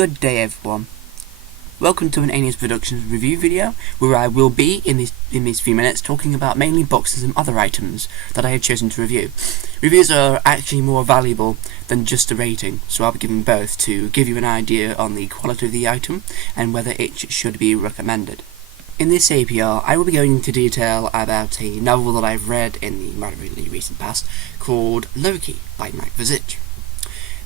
Good day everyone. Welcome to an Aeneas Productions review video, where I will be, in these few minutes, talking about mainly boxes and other items that I have chosen to review. Reviews are actually more valuable than just a rating, so I'll be giving both to give you an idea on the quality of the item and whether it should be recommended. In this APR, I will be going into detail about a novel that I've read in the relatively recent past called Loki by Vasich.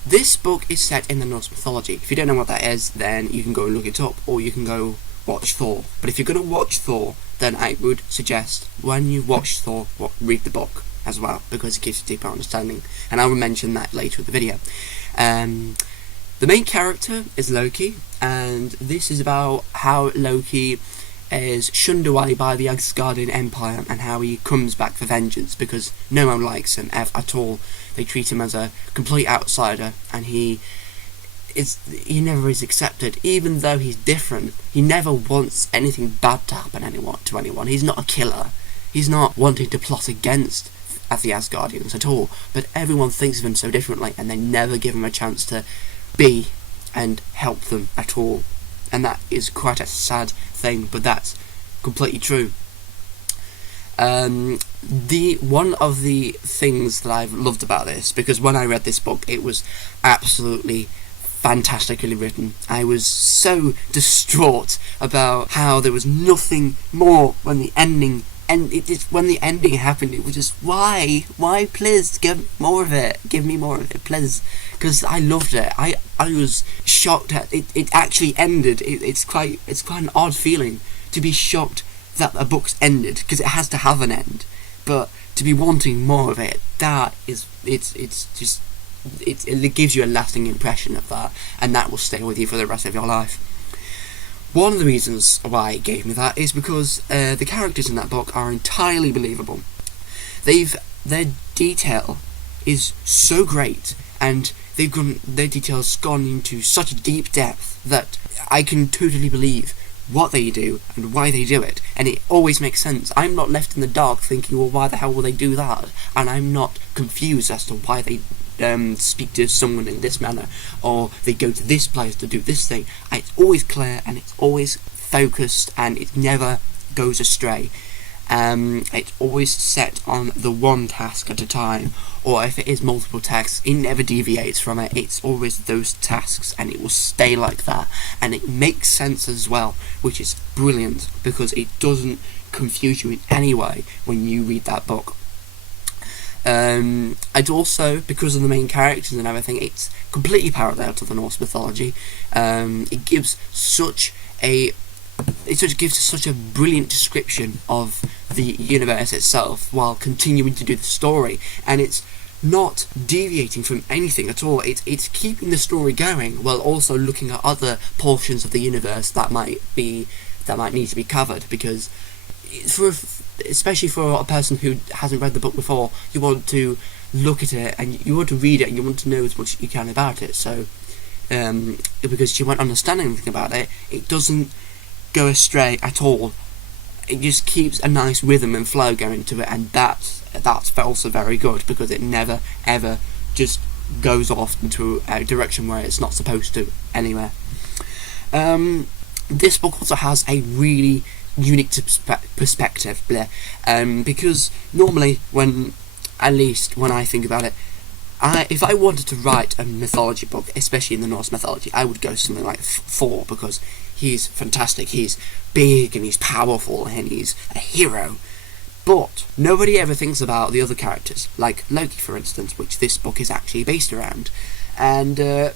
This book is set in the Norse mythology. If you don't know what that is, then you can go and look it up, or you can go watch Thor. But if you're going to watch Thor, then I would suggest, when you watch Thor, read the book as well, because it gives you deeper understanding, and I will mention that later in the video. The main character is Loki, and this is about how Loki is shunned away by the Asgardian Empire and how he comes back for vengeance because no one likes him at all. They treat him as a complete outsider, and he never is accepted. Even though he's different, he never wants anything bad to happen to anyone. He's not a killer. He's not wanting to plot against the Asgardians at all, but everyone thinks of him so differently, and they never give him a chance to be and help them at all. And that is quite a sad thing, but that's completely true. One of the things that I've loved about this, because when I read this book, it was absolutely fantastically written. I was so distraught about how there was nothing more when the ending. And when the ending happened, it was just, why, please, give more of it, give me more of it, please, because I loved it. I was shocked at it actually ended. It's quite an odd feeling to be shocked that a book's ended, because it has to have an end, but to be wanting more of it, it gives you a lasting impression of that, and that will stay with you for the rest of your life. One of the reasons why it gave me that is because the characters in that book are entirely believable. Their detail is so great, and their detail's gone into such a deep depth that I can totally believe what they do and why they do it, and it always makes sense. I'm not left in the dark thinking, well, why the hell will they do that? And I'm not confused as to why they speak to someone in this manner, or they go to this place to do this thing. It's always clear, and it's always focused, and it never goes astray. It's always set on the one task at a time, or if it is multiple tasks, it never deviates from it. It's always those tasks, and it will stay like that, and it makes sense as well, which is brilliant, because it doesn't confuse you in any way when you read that book. I'd also, because of the main characters and everything, it's completely parallel to the Norse mythology. It gives such a brilliant description of the universe itself while continuing to do the story, and it's not deviating from anything at all. It's keeping the story going while also looking at other portions of the universe that might need to be covered, because especially for a person who hasn't read the book before, you want to look at it and you want to read it and you want to know as much as you can about it. So because you won't understand anything about it, it doesn't go astray at all. It just keeps a nice rhythm and flow going to it, and that's also very good, because it never ever just goes off into a direction where it's not supposed to anywhere. This book also has a really unique perspective, because normally at least when I think about it, if I wanted to write a mythology book, especially in the Norse mythology, I would go something like Thor, because he's fantastic, he's big and he's powerful and he's a hero. But nobody ever thinks about the other characters, like Loki, for instance, which this book is actually based around. And the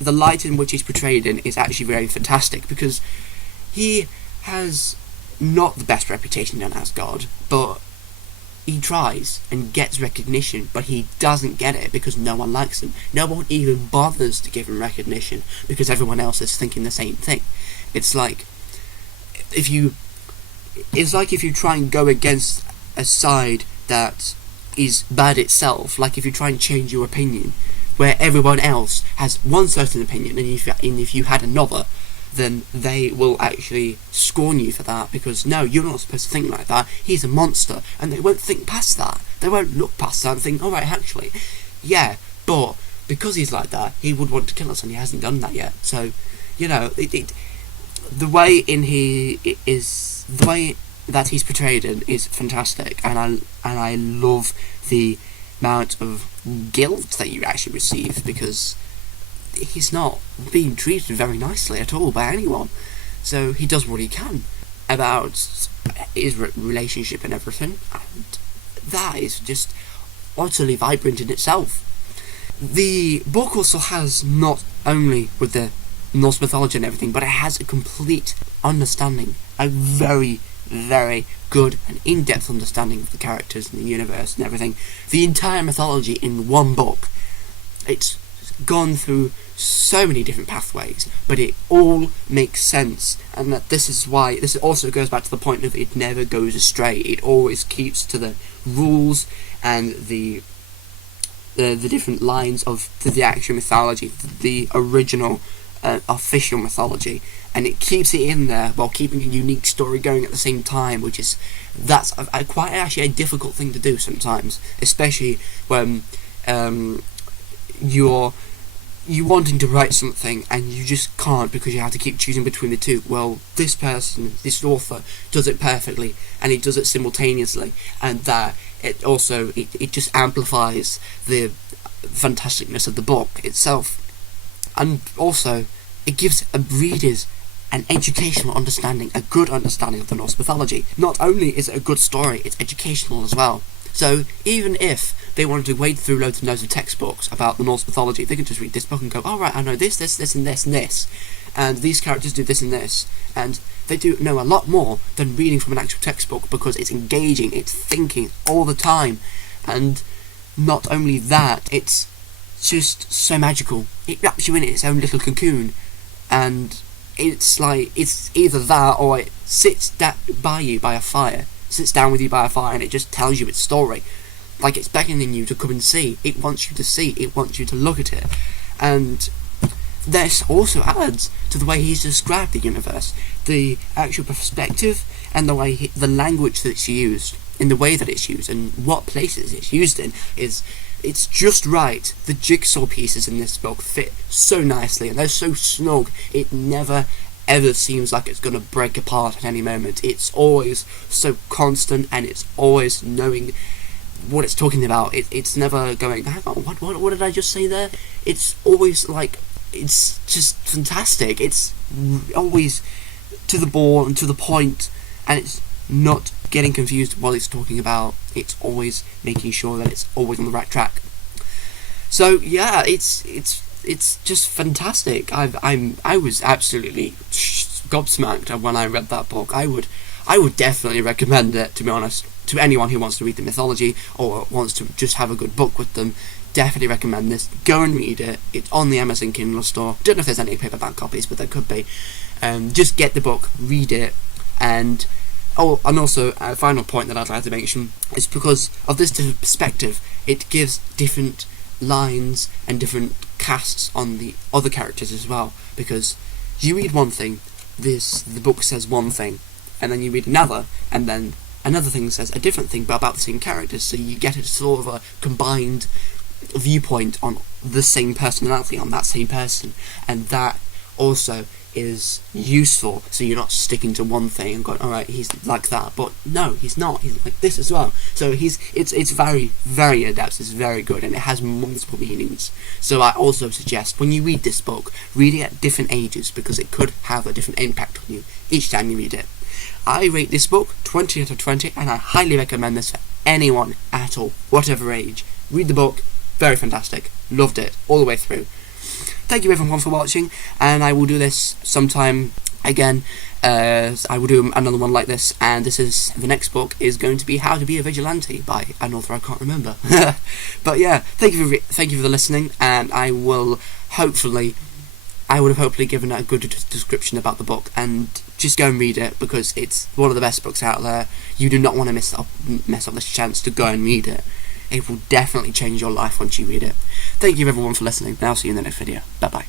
light in which he's portrayed in is actually very fantastic, because he has not the best reputation in Asgard, but he tries and gets recognition, but he doesn't get it because no one likes him. No one even bothers to give him recognition because everyone else is thinking the same thing. It's like if you try and go against a side that is bad itself, like if you try and change your opinion, where everyone else has one certain opinion, and if you had another, then they will actually scorn you for that, because no, you're not supposed to think like that, he's a monster, and they won't think past that. They won't look past that and think, alright, actually, yeah, but because he's like that, he would want to kill us, and he hasn't done that yet. So, you know, the way the way that he's portrayed in is fantastic, and I love the amount of guilt that you actually receive, because he's not being treated very nicely at all by anyone. So he does what he can about his relationship and everything, and that is just utterly vibrant in itself. The book also has, not only with the Norse mythology and everything, but it has a complete understanding, a very, very good and in-depth understanding of the characters and the universe and everything. The entire mythology in one book. It's gone through so many different pathways, but it all makes sense, and that this is why this also goes back to the point of it never goes astray. It always keeps to the rules and the different lines of the actual mythology, the original official mythology, and it keeps it in there while keeping a unique story going at the same time, which is quite actually a difficult thing to do sometimes, especially when you're wanting to write something and you just can't, because you have to keep choosing between the two. Well, this person, this author, does it perfectly, and he does it simultaneously, and that it also it just amplifies the fantasticness of the book itself, and also it gives readers an educational understanding, a good understanding of the Norse mythology. Not only is it a good story, it's educational as well. So even if they wanted to wade through loads and loads of textbooks about the Norse mythology, they can just read this book and go, oh right, I know this, and this, and this, and these characters do this and this, and they do know a lot more than reading from an actual textbook, because it's engaging, it's thinking all the time, and not only that, it's just so magical. It wraps you in its own little cocoon, and it's like, it's either that or it sits down with you by a fire, and it just tells you its story. Like, it's beckoning you to come and see. It wants you to see. It wants you to look at it. And this also adds to the way he's described the universe. The actual perspective and the way the language that's used, in the way that it's used, and what places it's used in, it's just right. The jigsaw pieces in this book fit so nicely, and they're so snug. It never ever seems like it's going to break apart at any moment. It's always so constant, and it's always knowing what it's talking about. It's never going, hang on, what did I just say there? It's always like, it's just fantastic. It's always to the ball and to the point, and it's not getting confused while it's talking about. It's always making sure that it's always on the right track. So yeah, it's just fantastic. I was absolutely gobsmacked when I read that book. I would definitely recommend it, to be honest, to anyone who wants to read the mythology or wants to just have a good book with them. Definitely recommend this. Go and read it. It's on the Amazon Kindle store. Don't know if there's any paperback copies, but there could be. Just get the book, read it, and also a final point that I'd like to mention is, because of this different perspective, it gives different lines and different casts on the other characters as well, because you read one thing, the book says one thing, and then you read another, and then another thing says a different thing but about the same characters, so you get a sort of a combined viewpoint on the same personality, on that same person, and that also is useful, so you're not sticking to one thing and going, alright, he's like that, but no, he's not, he's like this as well. So it's very, very adept, it's very good, and it has multiple meanings. So I also suggest, when you read this book, read it at different ages, because it could have a different impact on you each time you read it. I rate this book 20 out of 20, and I highly recommend this for anyone at all, whatever age. Read the book, very fantastic, loved it all the way through. Thank you everyone for watching, and I will do this sometime again. I will do another one like this, and the next book is going to be How to Be a Vigilante by an author I can't remember. But yeah, thank you for the listening, and I would have hopefully given a good description about the book, and just go and read it, because it's one of the best books out there. You do not want to mess up this chance to go and read it. It will definitely change your life once you read it. Thank you everyone for listening, and I'll see you in the next video. Bye bye.